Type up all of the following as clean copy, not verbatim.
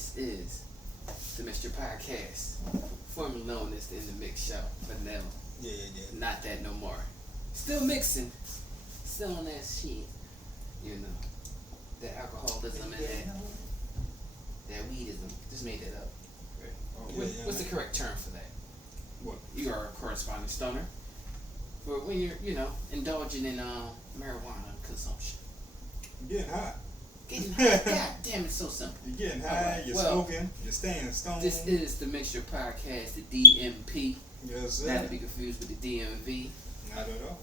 This is the Mixture Podcast, formerly known as the In the Mix Show, but now not that no more. Still mixing, still on that shit, you know, that alcoholism and that weedism. Just made that up. Right? What's the correct term for that? What? You are a corresponding stoner. For when you're, indulging in marijuana consumption. You're getting high. Getting high. God damn, it's so simple. You're getting high, you're smoking, you're staying stoned. This is the Mixture Podcast, the DMP. Yes, sir. Not to be confused with the DMV. Not at all.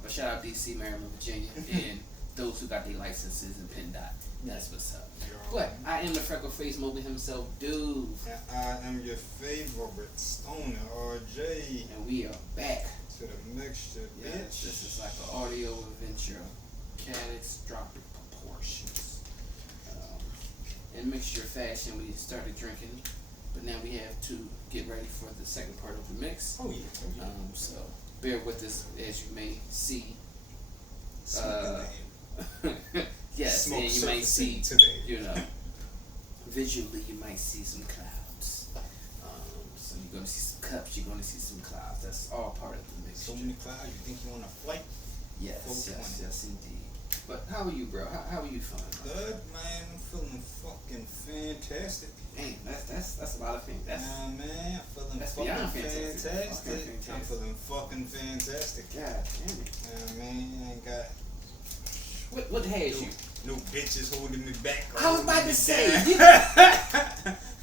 But shout out DC, Maryland, Virginia, and those who got their licenses in PennDOT. That's what's up. But I am the freckle-faced Mobley himself, dude. And I am your favorite stoner, RJ. And we are back. To the mixture, yes, bitch. This is like an audio adventure. Catastrophic proportions. In mixture fashion, we started drinking, but now we have to get ready for the second part of the mix. Oh yeah. So bear with us as you may see. Yes, Smoke and you might see today. Visually you might see some clouds. So you're gonna see some cups. You're gonna see some clouds. That's all part of the mix. So many clouds. You think you on a flight? Yes, indeed. But how are you, bro? How are you feeling? Good, man. I'm feeling fucking fantastic. Dang, that's a lot of things. Nah, man, I'm feeling that's fucking beyond fantastic. I'm feeling fucking fantastic. God damn it. Man, I ain't got. What has you? No bitches holding me back. I was about to say. I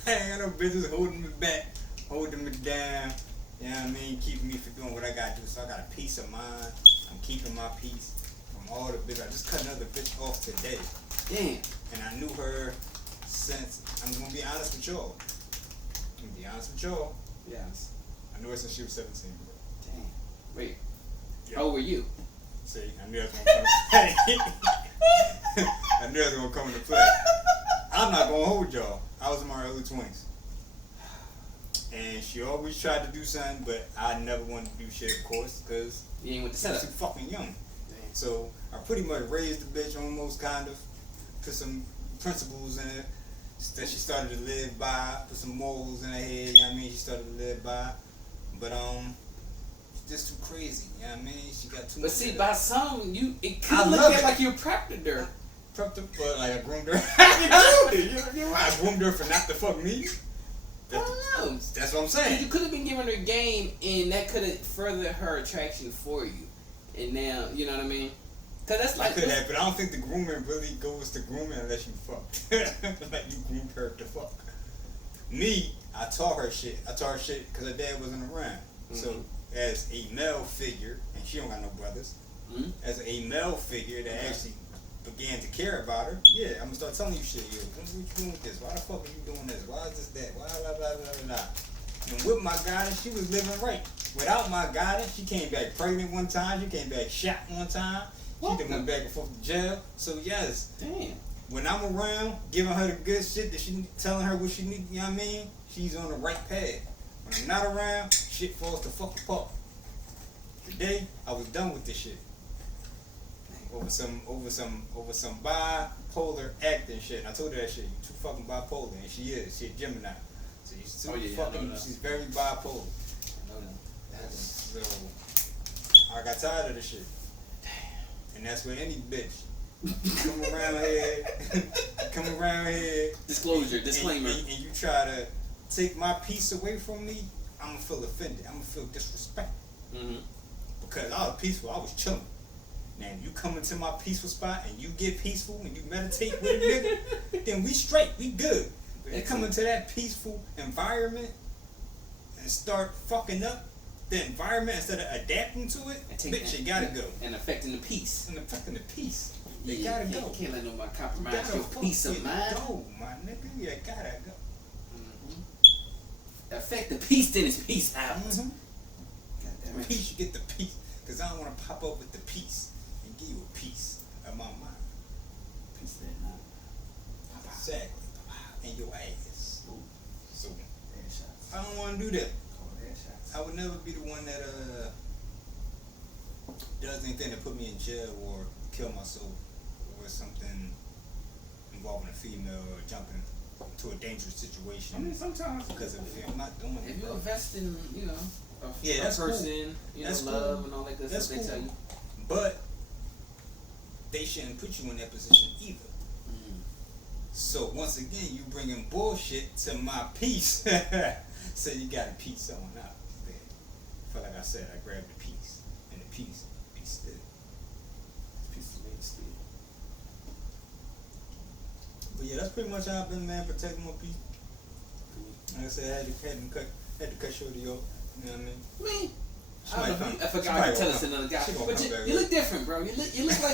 ain't got no bitches holding me back, holding me down. You know what I mean? Keeping me from doing what I gotta do. So I got a peace of mind. I'm keeping my peace from all the bitches. I just cut another bitch off today. Damn. And I knew her since, I'm gonna be honest with y'all. Yes. I knew her since she was 17, bro. Damn. Wait. Yeah. How old were you? See, I knew that was gonna come. I knew that was gonna come into play. I'm not gonna hold y'all. I was in my early 20s. And she always tried to do something, but I never wanted to do shit, of course, because you ain't with the she was setup. too fucking young. Damn. So I pretty much raised the bitch almost, kind of, put some principles in it that she started to live by, put some morals in her head, you know what I mean, she started to live by. But she's just too crazy, you know what I mean? She got too much. But see, by some, it could look at like you prepped her. Prepped her, but like I groomed her. You're right. I groomed her for not to fuck me. I don't know. That's what I'm saying. You could have been giving her game, and that could have furthered her attraction for you. And now, you know what I mean? Cause that's like. Could have, but I don't think the grooming really goes to grooming unless you fuck. Like you groomed her to fuck. Me, I taught her shit. Because her dad wasn't around. Mm-hmm. So as a male figure, and she don't got no brothers. Mm-hmm. As a male figure that actually began to care about her, yeah, I'm gonna start telling you shit. Yo, what you doing with this? Why the fuck are you doing this? Why is this that? Why blah blah blah blah blah. And with my guidance, she was living right. Without my guidance, she came back pregnant one time. She came back shot one time. She done went back and forth to jail. So yes, damn. When I'm around, giving her the good shit that she telling her what she need, you know what I mean? She's on the right path. When I'm not around, shit falls the fuck apart. Today, I was done with this shit. Over some bipolar acting shit. And I told her that shit. You too fucking bipolar, and she is. She a Gemini. So she's too fucking. She's very bipolar. I know that. So I got tired of the shit. Damn. And that's where any bitch come around here. Disclosure, disclaimer. And you try to take my peace away from me. I'm gonna feel offended. I'm gonna feel disrespected. Mm-hmm. Because I was peaceful. I was chilling. Now, if you come into my peaceful spot and you get peaceful and you meditate with a nigga, then we straight, we good. But you come into that peaceful environment and start fucking up the environment instead of adapting to it, bitch, you gotta go. And affecting the peace. You gotta go. You can't let nobody compromise your peace of mind. Go, my nigga, you gotta go. Mm-hmm. Affect the peace, then it's peace out. Mm-hmm. Goddamn peace, you get the peace. Because I don't want to pop up with the peace. Give you a piece of my mind. Piece of that mind. Exactly. And your ass. Ooh. So I don't want to do that. I would never be the one that does anything to put me in jail or kill myself or something involving a female or jumping to a dangerous situation. I mean, sometimes because if I'm not doing it, if you invest in, you know, a that's person, cool. you that's know, love cool. and all that good that's stuff, cool. they tell you. But they shouldn't put you in that position either. So once again, you bringing bullshit to my piece. So you got to piece someone out. But like I said, I grabbed the piece, and the piece be still. This piece is made still. But yeah, that's pretty much how I've been, man, protecting my piece. Like I said, I had to cut shorty off. You know what I mean? Me? I forgot I could tell us another guy. But you look different, bro. You look like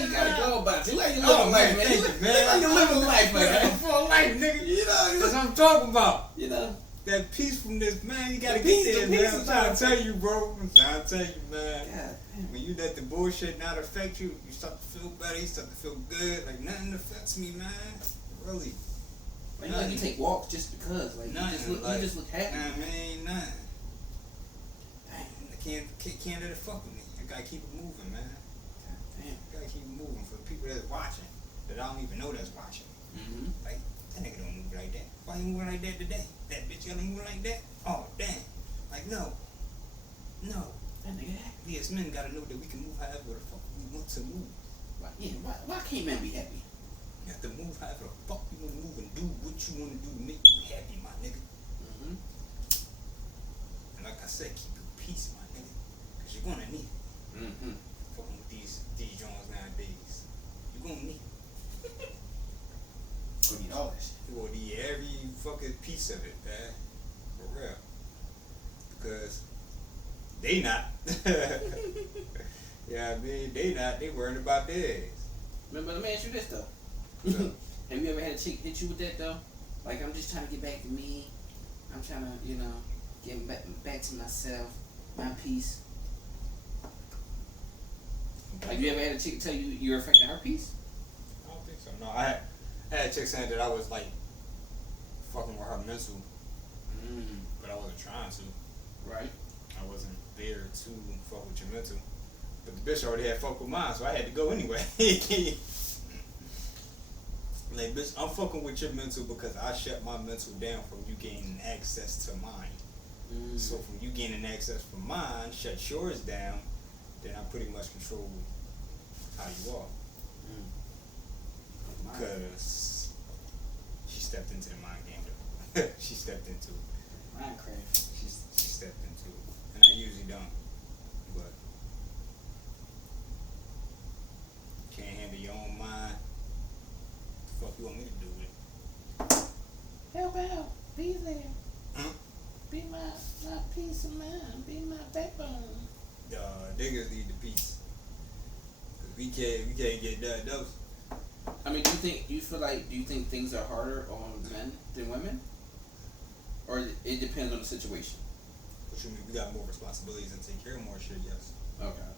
you gotta go about it. You like you live a life, man. You look like you live a life, man. Full life, nigga. You know, that's what I'm talking about. You know. That piece from this, man, you gotta get there, man. I'm trying to tell you, bro. I'm trying to tell you, man. God. When you let the bullshit not affect you, you start to feel better, you start to feel good. Like, nothing affects me, man. Really. Like you take walks just because. Like, you just look happy. Nah, man, nothing. I can't let it fuck with me. I gotta keep it moving, man. Damn. Gotta keep it moving for the people that's watching, that I don't even know that's watching. Like, that nigga don't move like that. Why you moving like that today? That bitch gotta move like that? Oh, damn. Like, no. That nigga happy. We as men gotta know that we can move however the fuck we want to move. Why can't men be happy? You have to move however the fuck you want to move and do what you want to do to make you happy, my nigga. And like I said, keep your peace, my nigga. Because you're gonna need it. Fucking with these joints nowadays. You're gonna need it. Gonna need all that shit. You're gonna need every fucking piece of it, man. For real. Because they not. Yeah, I mean, they not. They worrying about theirs. Remember, let me ask you this, though. So, have you ever had a chick hit you with that, though? Like, I'm just trying to get back to me. I'm trying to, you know, get back to myself, my peace. Like, you ever had a chick tell you you're affecting her peace? I don't think so. No, I had a chick saying that I was, like, fucking with her mental. But I wasn't trying to. Right. I wasn't there to fuck with your mental. But the bitch already had fuck with mine, so I had to go anyway. Like, bitch, I'm fucking with your mental because I shut my mental down from you gaining access to mine. So from you gaining access from mine, shut yours down, then I pretty much control how you are. Because she stepped into the mind game, though. She stepped into it. Minecraft. She stepped into it. And I usually don't. But can't handle your own mind. What the fuck you want me to do with it? Help out. Be there. Be my peace of mind. Be my backbone. Niggas need the peace. Cause we can't get that dose. I mean, do you think things are harder on men than women? Or it depends on the situation? What you mean? We got more responsibilities and take care of more shit, yes. Okay.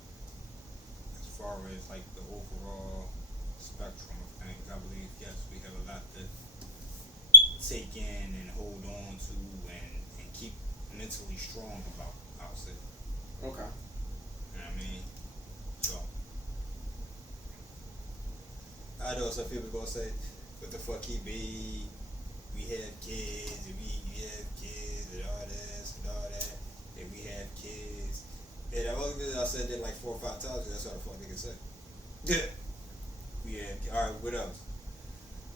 As far as like the overall spectrum of things, I believe, yes, we have a lot to take in and hold on to and keep mentally strong about, I'll say. Okay. You know what I mean? So, I know some people gonna say, what the fuck he be? We have kids, and we have kids, and all this, and all that, and we have kids. And I've only been, I said that like 4 or 5 times, and that's what the fuck niggas say. Yeah. We have, alright, what else?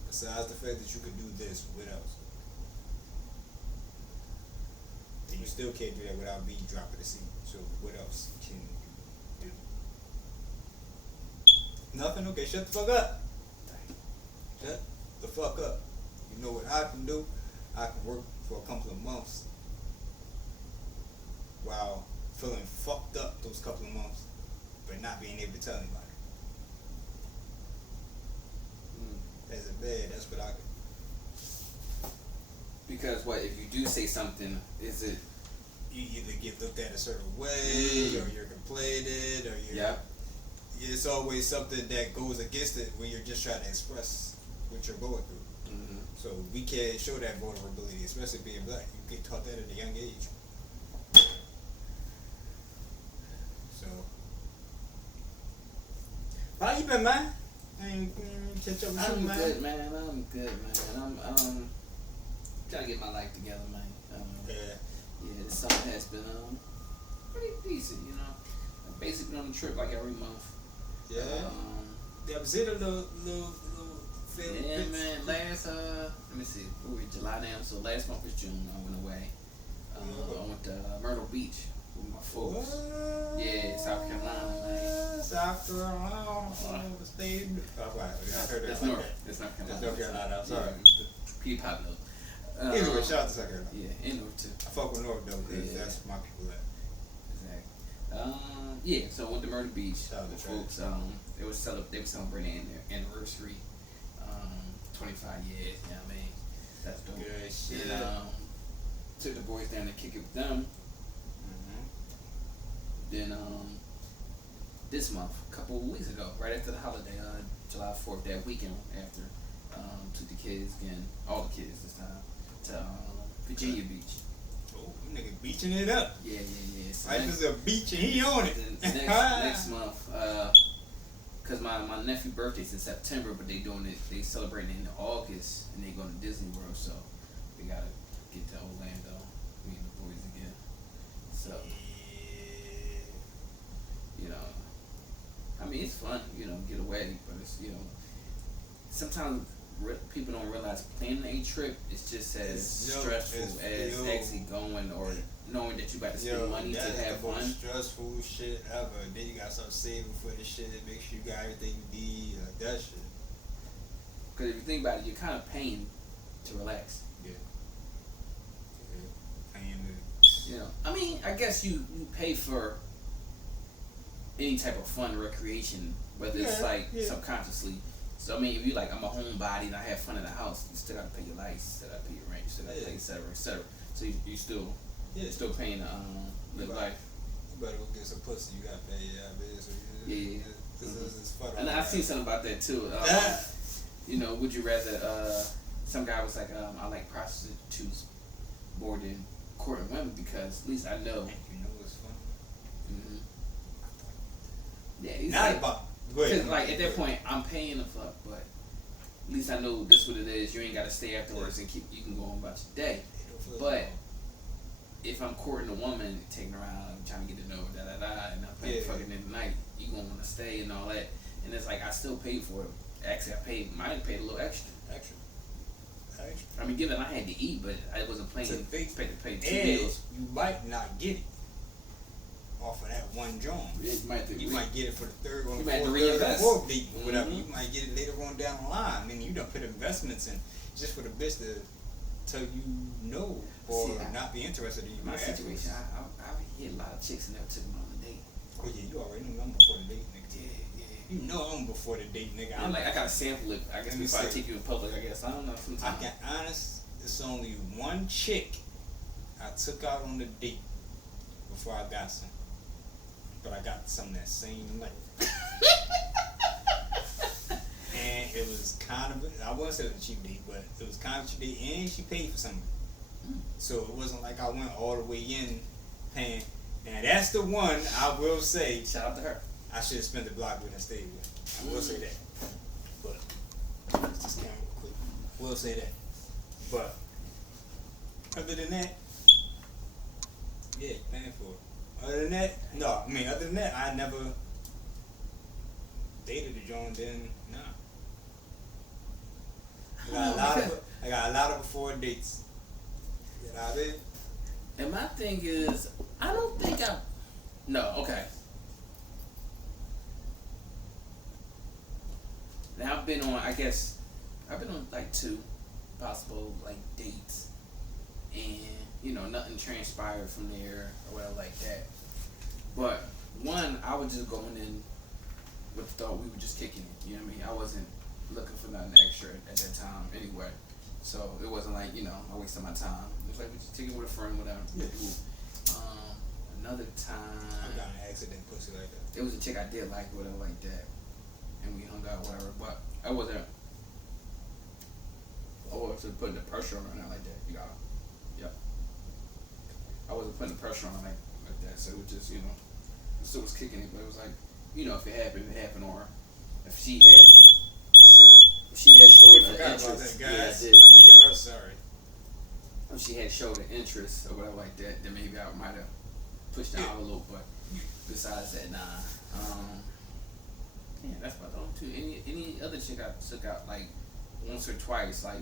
Besides the fact that you could do this, what else? And you still can't do that without me dropping the seed. So what else can you do? Nothing? Okay, shut the fuck up. Shut the fuck up. You know what I can do? I can work for a couple of months while feeling fucked up those couple of months, but not being able to tell anybody. That's a bad, that's what I can. Because what, if you do say something, is it... You either get looked at a certain way, or you're complaining, or you're... Yeah. It's always something that goes against it when you're just trying to express what you're going through. So we can't show that vulnerability, especially being black. You get taught that at a young age. So, how you been, man? I ain't catch up with I'm you, man? Good, man. I'm good, man. I'm trying to get my life together, man. Yeah, this summer has been pretty decent, you know. I'm basically on a trip like every month. Yeah. Yeah, was it a little yeah, bits? Man. Last let me see, we were in July now, so last month was June. I went away. I went to Myrtle Beach with my folks. What? Yeah, South Carolina, man. South Carolina, the state. I heard that. It's North. It's North Carolina. It's North Carolina. I'm sorry. Keep popping up. Anyway, shout out to South Carolina. Yeah, and North too. I fuck with North though, because that's my people at. Exactly. Yeah, so I went to Myrtle Beach with folks. They were celebrating their anniversary. 25 years, you know what I mean? That's dope. Good shit. And, took the boys down to kick it with them. Then this month, a couple of weeks ago, right after the holiday, July 4th, that weekend after, took the kids again, all the kids this time, to Virginia Beach. Oh, nigga beaching it up. Yeah. So life is a beach and he on it. Next month, cause my nephew's birthday's in September, but they celebrating in August, and they going to Disney World, so we gotta get to Orlando, me and the boys again. So, you know, I mean, it's fun, you know, get away, but it's, you know, sometimes people don't realize planning a trip is just as stressful as actually going or knowing that you got to spend money to have fun. That's the most stressful shit ever. Then you gotta start saving for the shit. Make sure you got everything you need, like that shit. Because if you think about it, you're kind of paying to relax. Yeah. Paying to. You know, I mean, I guess you pay for any type of fun recreation, whether it's like subconsciously. So I mean, if you like, I'm a homebody and I have fun in the house, you still gotta pay your lights, you still gotta pay your rent, you still gotta pay, etc. So you still paying to live life. You better go get some pussy. You gotta pay so it's fun. And I've seen something about that too. You know, would you rather? Some guy was like, I like prostitutes more than courting women because at least I know. You know what's fun? Yeah, he's not like, about. Because like at that point, I'm paying the fuck, but at least I know this what it is. You ain't gotta stay afterwards and you can go on about your day. But if I'm courting a woman, taking her around, trying to get to know her, and I'm paying fucking in the night, you gonna wanna stay and all that. And it's like I still paid for it. Actually, I paid a little extra. I mean, given I had to eat, but I wasn't paying. Pay 2 meals. You might not get it off of that one joint. You might get it for the third one, fourth date, or whatever. You might get it later on down the line. I mean, you done put investments in just for the bitch to tell you no or not be interested in you. My situation, I hit a lot of chicks and never took them on a date. Oh yeah, you already know I'm before the date, nigga. Yeah. You know I'm before the date, nigga. I'm like, I gotta sample it. I guess before I take you in public. I guess I don't know. Sometimes. I can honest. It's only one chick I took out on the date before I got some. But I got some that same night. And it was kind of, I wouldn't say it was a cheap date, but it was kind of a cheap date, and she paid for something. So it wasn't like I went all the way in paying. And that's the one I will say. Shout out to her. I should have spent the block with and stayed with. I will say that. But, let's just count real quick. Will say that. But, other than that, yeah, paying for it. Other than that, other than that, I never dated a Joan, then, nah. I got a lot of before dates. You know what I mean? And my thing is, I don't think okay. Now I've been on like 2 possible like dates, and nothing transpired from there or whatever like that. But one, I was just going in with the thought we were just kicking it. You know what I mean? I wasn't looking for nothing extra at that time anyway. So it wasn't like, I wasted my time. It was like we just kicking with a friend, whatever. Yeah. Another time, I got an accident pussy like that. It was a chick I did like, whatever like that, and we hung out, whatever. But I wasn't putting the pressure on her like that. You got her. Yep. I wasn't putting the pressure on her like that. So it was just, it still was kicking it, but it was like, if it happened, or if she had shit. She had showed an interest. About that, guys. Yeah, I did. You are sorry. If she had showed an interest or whatever like that, then maybe I might have pushed her out a little. But besides that, nah. Yeah, that's about the only two. Any other chick I took out like once or twice, like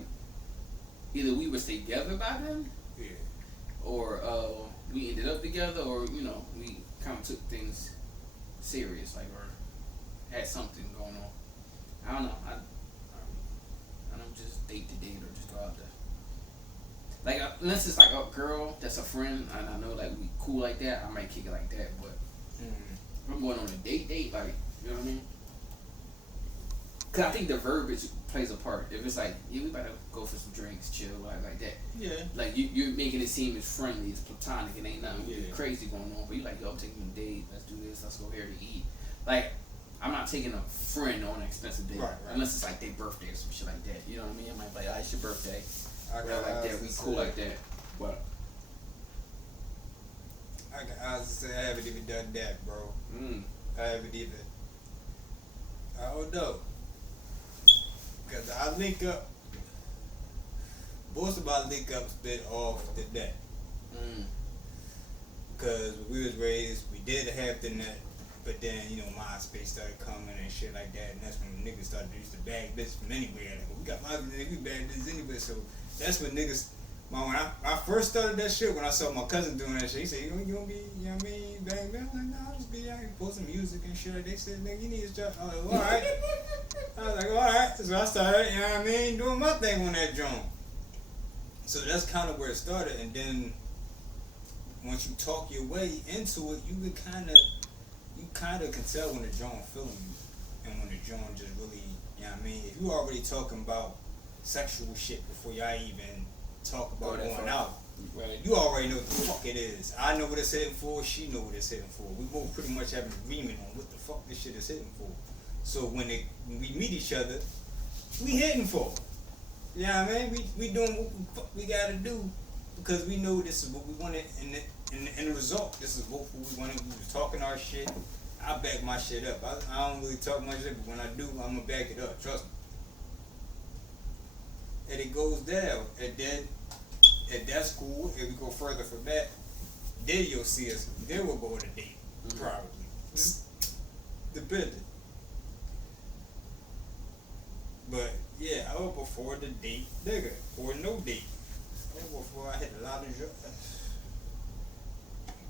either we was together by then, or we ended up together, or we kind of took things serious, like or had something going on. I don't know. I don't just date to date or just go out there. Like unless it's like a girl that's a friend and I know like we cool like that, I might kick it like that. But if I'm going on a date, like you know what I mean? Cause I think the verbiage plays a part. If it's like, yeah, we better go for some drinks, chill, like that. Yeah. Like you're making it seem as friendly, as platonic, and ain't nothing crazy going on. But you like, yo, I'm taking you on a date. Let's do this. Let's go here to eat. Like, I'm not taking a friend on an expensive date, right. Unless it's like their birthday or some shit like that. You know what I mean? I might be like, it's your birthday. Like that. We cool like that. But I was say I haven't even done that, bro. I haven't even. I don't know. Because I link up. Most of my link ups been off the net. Because when we was raised, we did have the net. But then, MySpace started coming and shit like that. And that's when niggas started to use to bag bitches from anywhere. Like, we got MySpace, we bag bitches anywhere. So that's when niggas. When I first started that shit, when I saw my cousin doing that shit, he said, you gonna be, you know what I mean, bang, bang. I'm like, nah, I'll just be out here posting music and shit. They said, nigga, you need to start. I was like, alright. I was like, alright. So I started, you know what I mean, doing my thing on that drum. So that's kind of where it started. And then once you talk your way into it, you kind of can tell when the drum feeling you and when the drum just really, you know what I mean. If you already talking about sexual shit before y'all even talk about going out, right. You already know what the fuck it is. I know what it's hitting for, she know what it's hitting for. We both pretty much have an agreement on what the fuck this shit is hitting for. So when we meet each other, we hitting for it. You know what I mean? We doing what the fuck we gotta do because we know this is what we wanted in the result. This is what we wanted. We was talking our shit. I back my shit up. I don't really talk much shit, but when I do, I'm gonna back it up. Trust me. And it goes down, and then that's cool. If we go further from that, then you'll see us. Then we'll go on a date, probably. Depending. But yeah, I was before the date, nigga, or no date. I was before I hit a lot of drugs.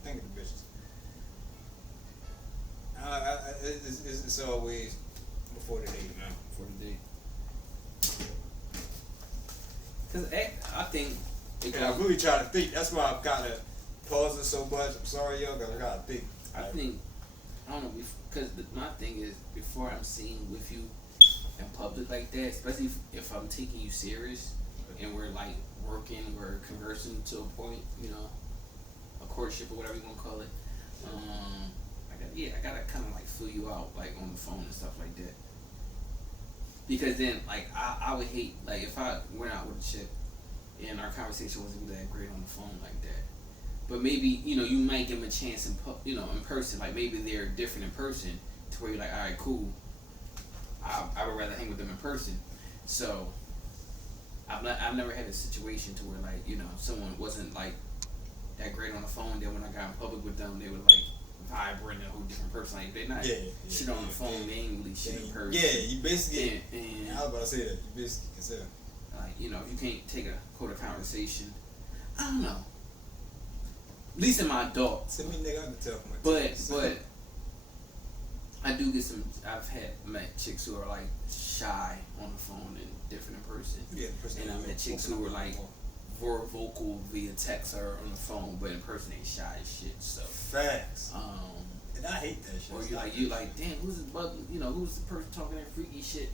Think of the bitches. It's always before the date, man. Before the date. Cause I think. I really try to think. That's why I'm kind of pausing so much. I'm sorry, y'all, cause I gotta think. I don't know, because my thing is before I'm seen with you in public like that, especially if I'm taking you serious and we're like working, we're conversing to a point, a courtship or whatever you want to call it. I gotta kind of like fill you out like on the phone and stuff like that. Because then, like, I would hate, like, if I went out with a chick and our conversation wasn't really that great on the phone like that. But maybe, you might give them a chance in person. Like, maybe they're different in person to where you're like, all right, cool. I would rather hang with them in person. So, I've never had a situation to where, like, someone wasn't, like, that great on the phone. Then when I got in public with them, they were, like, vibrant, a whole different person. Like, they're not shit on the phone. They ain't really shit in person. Yeah, you basically. And I was about to say that. You basically can say. Like, if you can't take a conversation, I don't know. At least in my adult. Send me nigga, I can tell from my But I do get some. I've met chicks who are like shy on the phone and different in person. Yeah, and I met chicks who were like more vocal via text or on the phone, but in person they shy as shit. So facts. And I hate that shit. Or you like, damn, who's this bug? Who's the person talking that freaky shit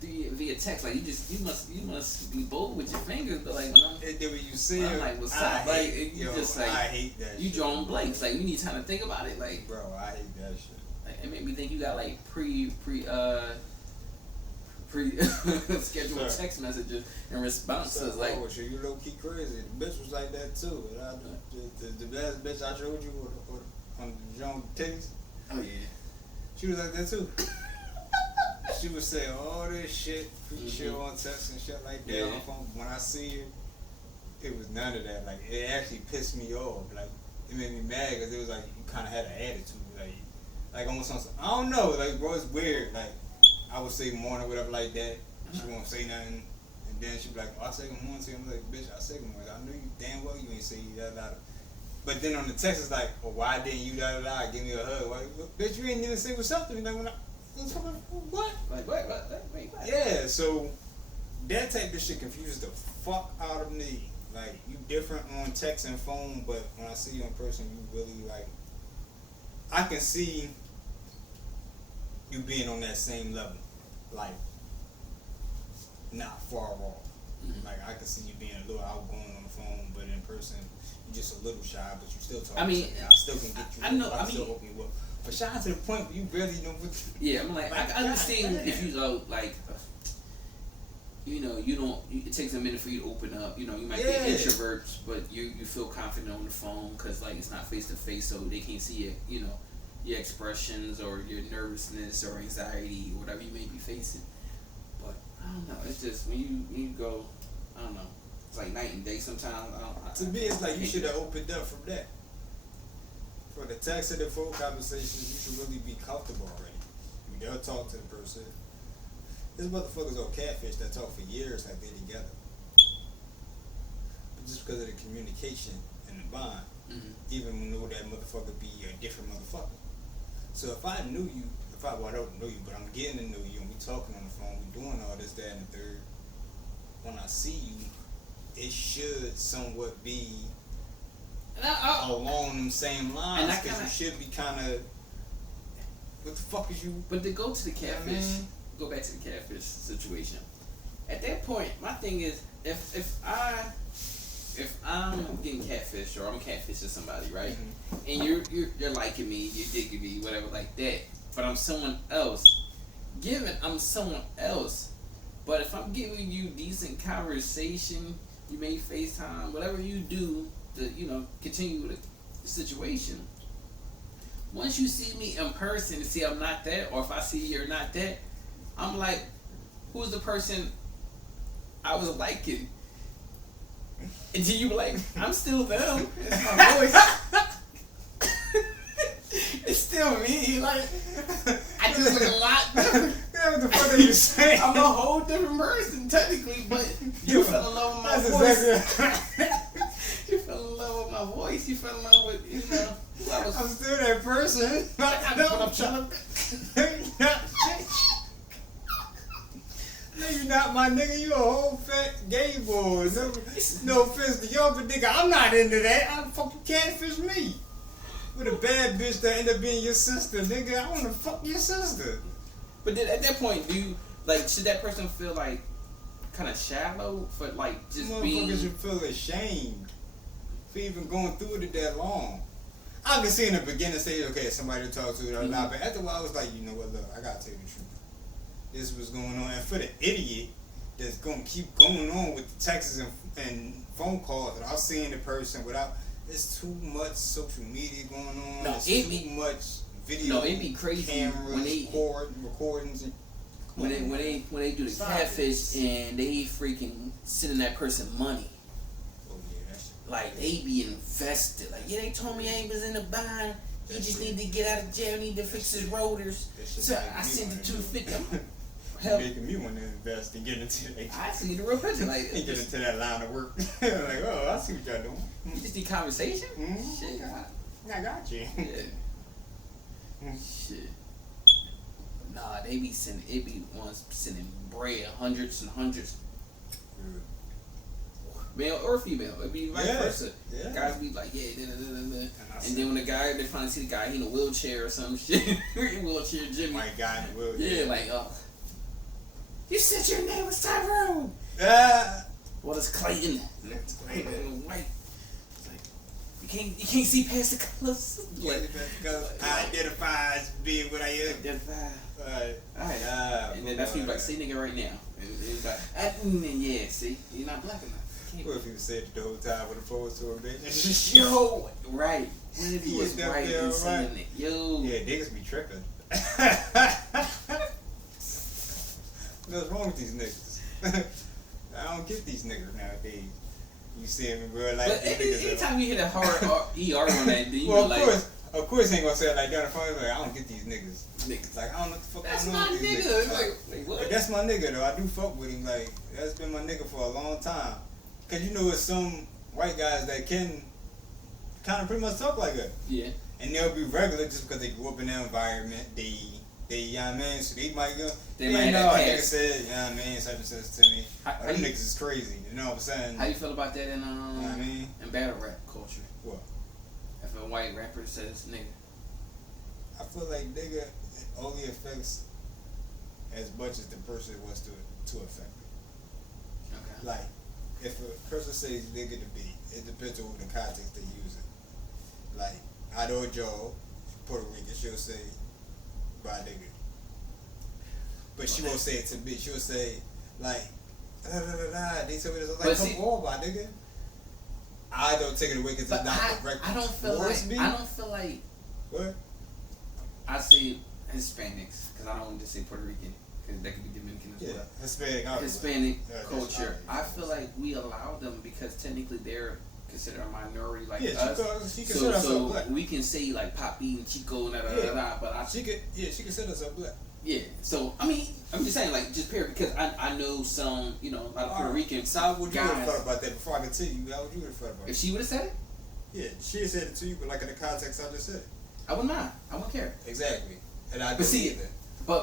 via text? Like you must be bold with your fingers, but like when you see I'm like, what's up? Like I hate that. You drawing blanks. Like you need time to think about it. Like, bro, I hate that shit. Like, it made me think you got like pre scheduled text messages and responses. Like, you low key crazy. The bitch was like that too. And the last bitch I showed you on the Joan titties. Oh yeah. She was like that too. She would say all this shit, shit on text and shit like that. Yeah. On the phone. When I see her, it was none of that. Like, it actually pissed me off. Like, it made me mad because it was like you kind of had an attitude. Like almost on some, I don't know. Like, bro, it's weird. Like, I would say morning, whatever, like that. She won't say nothing. And then she'd be like, I say good morning to you. I'm like, bitch, I say good morning. I know you damn well you ain't say that. But then on the text, it's like, well, why didn't you give me a hug? Why, bitch, you ain't even say what's up to me. Like, what? Like, wait. Yeah, so that type of shit confuses the fuck out of me. Like, you different on text and phone, but when I see you in person, you really, like, I can see you being on that same level. Like, not far off. Mm-hmm. Like, I can see you being a little outgoing on the phone, but in person, you're just a little shy, but you still talk. I mean, I still can get you. I know. I still hope you will. But shy to the point where you barely know what. Yeah, I'm like I understand if you go like, you know, you don't. It takes a minute for you to open up. You know, you might be introverts, but you feel confident on the phone because like it's not face to face, so they can't see it. You know, your expressions or your nervousness or anxiety or whatever you may be facing. But I don't know. It's just when you go, I don't know. It's like night and day sometimes. To me, it's like you should have opened up from that. For the text and the phone conversations, you should really be comfortable already. You never talk to the person. There's motherfuckers on Catfish that talk for years like they're together. But just because of the communication and the bond, even when you know that motherfucker be a different motherfucker. So if I knew you, I don't know you, but I'm getting to know you and we talking on the phone, we doing all this, that, and the third. When I see you, it should somewhat be along them same lines, because you should be kind of. What the fuck is you? But to go to the catfish, go back to the catfish situation. At that point, my thing is, if I'm getting catfish or I'm catfishing somebody, right, and you're liking me, you're digging me, whatever like that, but I'm someone else. I'm someone else, but if I'm giving you decent conversation, you may FaceTime, whatever you do to, continue the situation. Once you see me in person and see I'm not that, or if I see you're not that, I'm like, who's the person I was liking? And then you be like, I'm still them. It's my voice. It's still me. Like, I just look a lot different. What the fuck are you saying? I'm a whole different person, technically, but you fell in love with my voice. Exactly. You fell in love with my voice. You fell in love with, I'm still that person. I know what I'm trying to. No, you're not my nigga. You a whole fat gay boy. No offense to y'all, but nigga, I'm not into that. How the fuck you catfish me? With a bad bitch that end up being your sister, nigga. I wanna fuck your sister. But then at that point, should that person feel like kind of shallow for like just being? Motherfuckers should feel ashamed for even going through it that long. I can see in the beginning say, okay, somebody to talk to, but after a while I was like, you know what, look, I gotta tell you the truth. This was going on, and for the idiot that's gonna keep going on with the texts and phone calls without seeing the person, there's too much social media going on. No, too much video. No, it'd be crazy cameras, when they recordings. And when they do the catfish and they freaking sending that person money. Oh yeah, that's like they be invested. Like they told me I was in the bind. He just need to get out of jail. Need to fix his rotors. So I sent the $250. Hell, making me want to invest and get into that. I see the real picture. Like get into that line of work. Like, oh, I see what y'all doing. You just need conversation. Shit, I got you. Yeah. Shit. Nah, they be sending bread, hundreds and hundreds. Male or female, it'd be vice versa. Yeah. Guys be like, and then when they finally see the guy, he in a wheelchair or some shit. Wheelchair Jimmy. My guy in a wheelchair. Yeah, like, you said your name was Tyrone. Well, it's Clayton. It's Clayton and white. It's like, you can't see past the colors. I identify as being what I am. Identify. Alright. And then that's when you like, see nigga right now. And it's like, see, you're not black enough. What if he was saying it the whole time with opposed to a bitch? Yo, right. What if he was right and saying it? Yo. Yeah, niggas be tripping. What's wrong with these niggas? I don't get these niggas nowadays. You see them in real life. But anytime you hit a hard ER on that, then you well, like, of course, ain't gonna say it like that in front of me. Like, I don't get these niggas. Like, I don't know what the fuck. That's I my know these nigga. niggas. Like, what? But that's my nigga though. I do fuck with him. Like, that's been my nigga for a long time. Cause you know, it's some white guys that can kind of pretty much talk like that. Yeah. And they'll be regular just because they grew up in that environment. They, you know what I mean? So they might go, They might know, have nigga passed. said, you know what I mean, such and such to me. Them niggas is crazy, you know what I'm saying? How you feel about that in you know what I mean? in battle rap culture? What? If a white rapper says nigga. I feel like nigga only affects as much as the person wants to affect it. Okay. Like, if a person says nigga to be, it depends on the context they use it. Like, I know Joe, Puerto Rican, she'll say, bye nigga. But she won't say it to me. She'll say, like, da da da da. They tell me this. I was like, come on, bye nigga. I don't take it away because it's not correct. I don't feel like. What? I say Hispanics because I don't want to say Puerto Rican because that could be Dominican as well. Hispanic culture. I feel like we allow them because technically they're considered a minority like us. She so we can say like Papi and Chico and but she could consider herself black. Yeah. So I mean, I'm just saying like just period because I know some a lot of Puerto Rican guys. How would you have thought about that before I continue? How would you have thought about it? If she would have said it? Yeah, she had said it to you, but like in the context I just said. I wouldn't mind. I wouldn't care. Exactly. And I don't either. But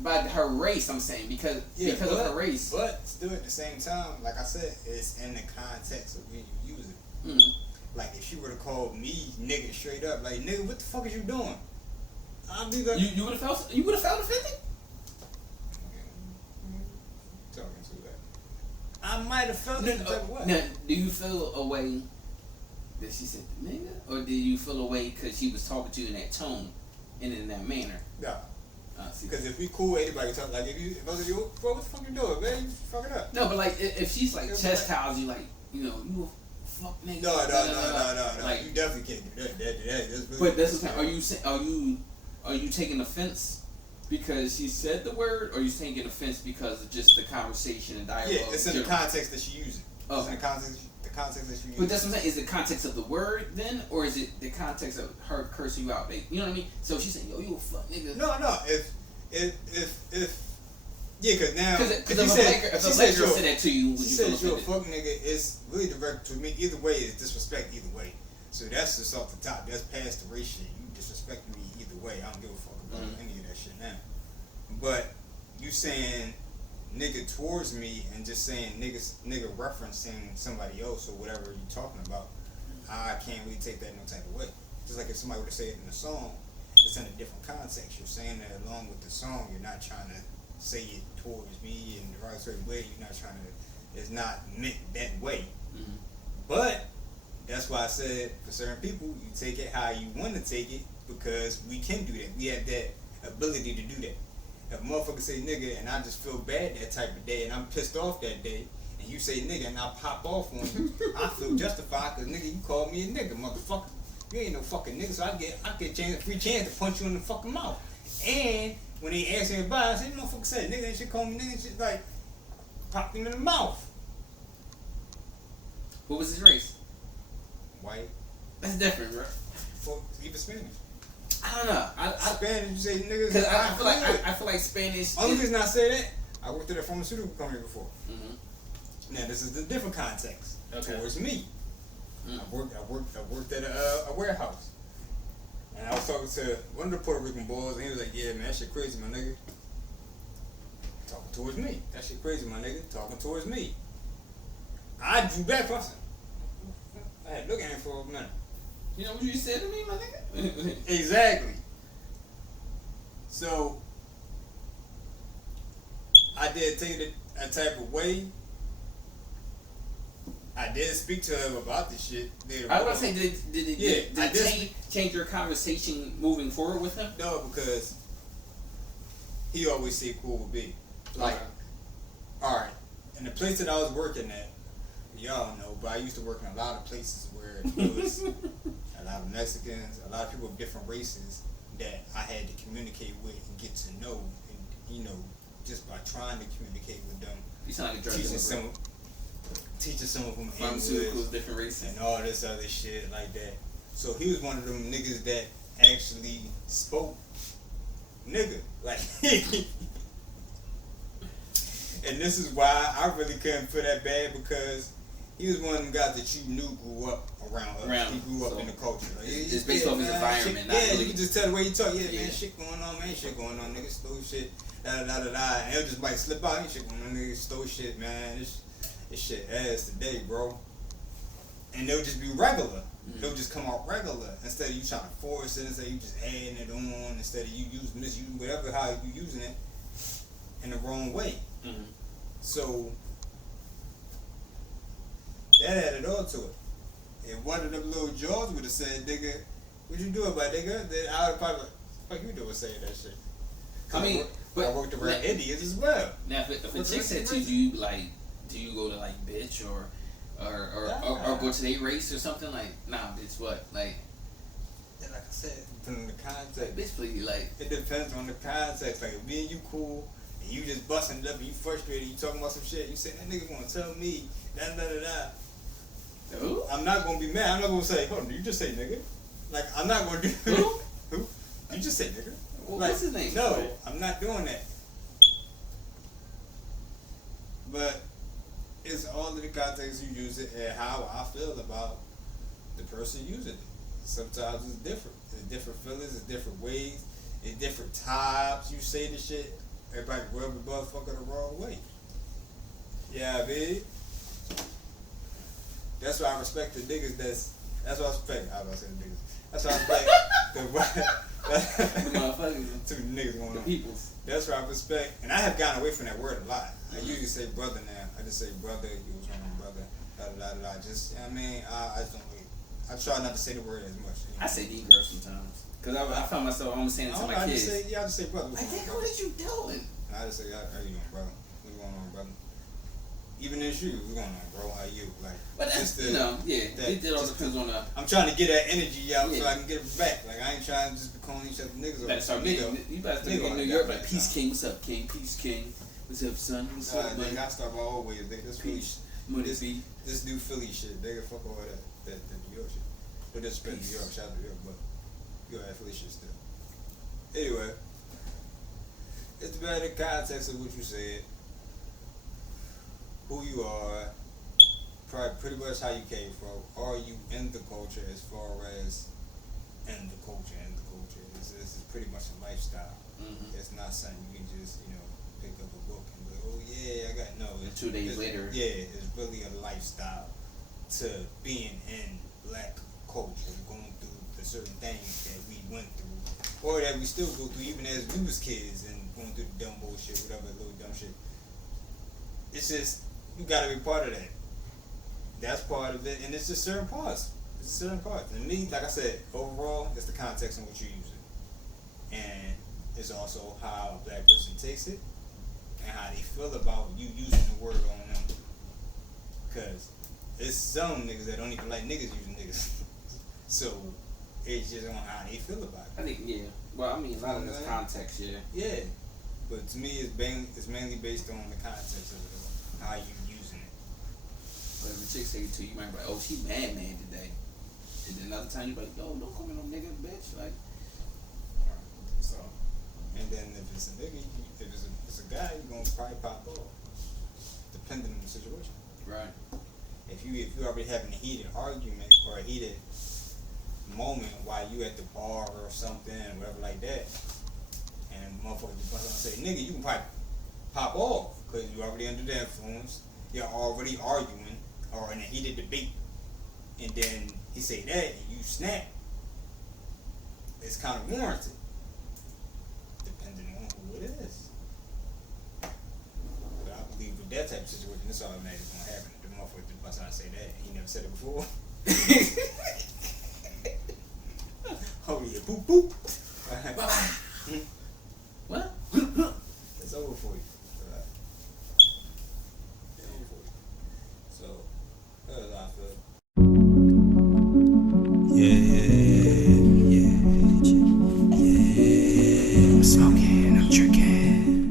by her race, I'm saying because of her race. But still at the same time, like I said, it's in the context of when you use it. Mm-hmm. Like if she would have called me nigga straight up, like nigga, what the fuck is you doing? I'd be like, you would have felt offended. Talking to that, I might have felt it. Now, do you feel a way that she said nigga, or did you feel a way because she was talking to you in that tone and in that manner? No. Because if we cool, anybody talk like if I was like, yo, bro, what the fuck you doing, man? You fucking up. No, but like if she's like chastised you, like you a fuck nigga. No. Like, you definitely can't do that. That's really but that's what I'm saying. Are you taking offense because she said the word, or are you taking offense because of just the conversation and dialogue? Yeah, it's in the context that she uses it. Oh. It's in the context that she uses. But that's what I'm saying. Is the context of the word then, or is it the context of her cursing you out? You know what I mean? So she's saying, "Yo, you a fuck nigga." No. If yeah, because now if a black girl said that to you, would you feel offended? She said you're a fuck nigga. It's really direct to me. Either way, it's disrespect. Either way, so that's just off the top. That's past the race shit. You disrespect me either way. I don't give a fuck about any of that shit now. But you saying nigga towards me and just saying nigga referencing somebody else or whatever you're talking about, I can't really take that no type of way. Just like if somebody would have said it in a song, it's in a different context. You're saying that along with the song. You're not trying to say it towards me in the right certain way. You're not trying to. It's not meant that way. Mm-hmm. But that's why I said for certain people, you take it how you want to take it because we can do that. We have that ability to do that. If a motherfucker say nigga and I just feel bad that type of day and I'm pissed off that day and you say nigga and I pop off on you, I feel justified because nigga you called me a nigga, motherfucker. You ain't no fucking nigga, so I get a free chance to punch you in the fucking mouth. And when they ask me about it, I say motherfucker said nigga and shit call me nigga and shit like pop him in the mouth. What was his race? White. That's different, bro. Well, even Spanish. I don't know. Spanish, you say niggas. Because I feel like Spanish. Only reason I say that, I worked at a pharmaceutical company before. Mm-hmm. Now this is the different context towards me. Mm-hmm. I worked at a warehouse, and I was talking to one of the Puerto Rican boys, and he was like, "Yeah, man, that shit crazy, my nigga." Talking towards me, that shit crazy, my nigga. Talking towards me. I drew back. I had to look at him for a minute. You know what you said to me, my nigga? Exactly. So I did take it a type of way. I did speak to him about this shit. I was about to say, did it change your conversation moving forward with him? No, because he always said cool with me. Like, alright, in the place that I was working at, y'all know, but I used to work in a lot of places where it was a lot of Mexicans, a lot of people of different races that I had to communicate with and get to know and, just by trying to communicate with them. You sound like a drug dealer. Teaching some of them pharmaceuticals, different races, and all this other shit like that. So he was one of them niggas that actually spoke nigga. Like, and this is why I really couldn't feel that bad, because he was one of them guys that you knew grew up around us. He grew up in the culture. Like, it's based off his environment. Shit, you can just tell the way he talk. Yeah, man, shit going on, man. Shit going on, niggas stole shit. Da da da da. And he'll just like slip out. Ain't shit going on, niggas stole shit, man. This shit ass today, bro. And they'll just be regular. Mm-hmm. They'll just come out regular instead of you trying to force it. Instead of you just adding it on. Instead of you misusing whatever how you using it in the wrong way. Mm-hmm. So that added all to it. And one of them little jaws would have said, "Nigga, what you doing about nigga?" Then I would probably, fuck you doing saying that shit. I mean, I worked around Indians as well. Now, if a chick said to you, like, do you go to like bitch or go to their race or something, like, nah, bitch, what, like? And like I said, depending on the context. Like, bitch, please, like. It depends on the context. Like, if me and you cool, and you just busting it up, and you frustrated, you talking about some shit, you say that nigga gonna tell me da da da da. Who? I'm not gonna be mad. I'm not gonna say, hold on, you just say nigga. Like, I'm not gonna do who? Who? You just say nigga. Well, like, what's his name? No, I'm not doing that. But it's all in the context you use it and how I feel about the person using it. Sometimes it's different. It's different feelings. It's different ways. It's different times you say the shit. Everybody rub the motherfucker the wrong way. Yeah, baby. That's why I respect the niggas. That's why I respect. I was about to say the niggas. That's why I respect the motherfuckers. Two niggas going on. The peoples. That's why I respect. And I have gotten away from that word a lot. I usually say brother now. I just say brother. You was wrong, brother. Da da da da. Just, I mean, I just don't really. I try not to say the word as much. You know? I say Negro sometimes. Because I found myself almost saying it to my kids. I just say brother. Like, what are you doing? I just say, how you doing, brother? What's going on, brother? Even in shoes, what's going on, bro? How you? Like, but that's, it all depends on the... I'm trying to get that energy out so I can get it back. Like, I ain't trying to just be calling each other niggas. You better start getting New York, like, peace king, what's up, king? Peace king. What's up, son? What's up, man? I start my old ways. This new Philly shit. They can fuck all that New York shit. But just spend New York, shout out to New York, but you got Philly shit still. Anyway, it's about the context of what you said, who you are, probably pretty much how you came from. Are you in the culture as far as in the culture? This is pretty much a lifestyle. Mm-hmm. It's not something you can just, pick up a book and be like, oh yeah, I got, no. And 2 days later. Yeah, it's really a lifestyle to being in black culture, going through the certain things that we went through, or that we still go through even as we was kids and going through the dumb bullshit, whatever, little dumb shit. It's just, you gotta be part of that. That's part of it, and it's just certain parts. It's certain parts. And me, like I said, overall, it's the context in which you're using. And it's also how a black person takes it and how they feel about you using the word on them. Because there's some niggas that don't even like niggas using niggas. So it's just on how they feel about it. I think, yeah. Well, I mean, a lot of this context, yeah. Yeah. But to me, it's mainly based on the context of it, how you using it. But if a chick say it to you, you might be like, oh, she mad today. And then another time you be like, yo, don't call me no nigga, bitch. Like, so. And then if it's a nigga, if it's a guy, you're gonna probably pop off, depending on the situation. Right. If you already having a heated argument or a heated moment while you at the bar or something, whatever like that, and motherfucker just bust out and say, nigga, you can probably pop off because you already under the influence. You're already arguing or in a heated debate, and then he say that and you snap. It's kind of warranted, depending on who it is. But I believe with that type of situation, it's automatically gonna happen. The motherfucker just bust out and say that. He never said it before. Oh yeah, boop boop. What? It's over for you. It's over for you. So that's how I feel. Yeah. I'm smoking.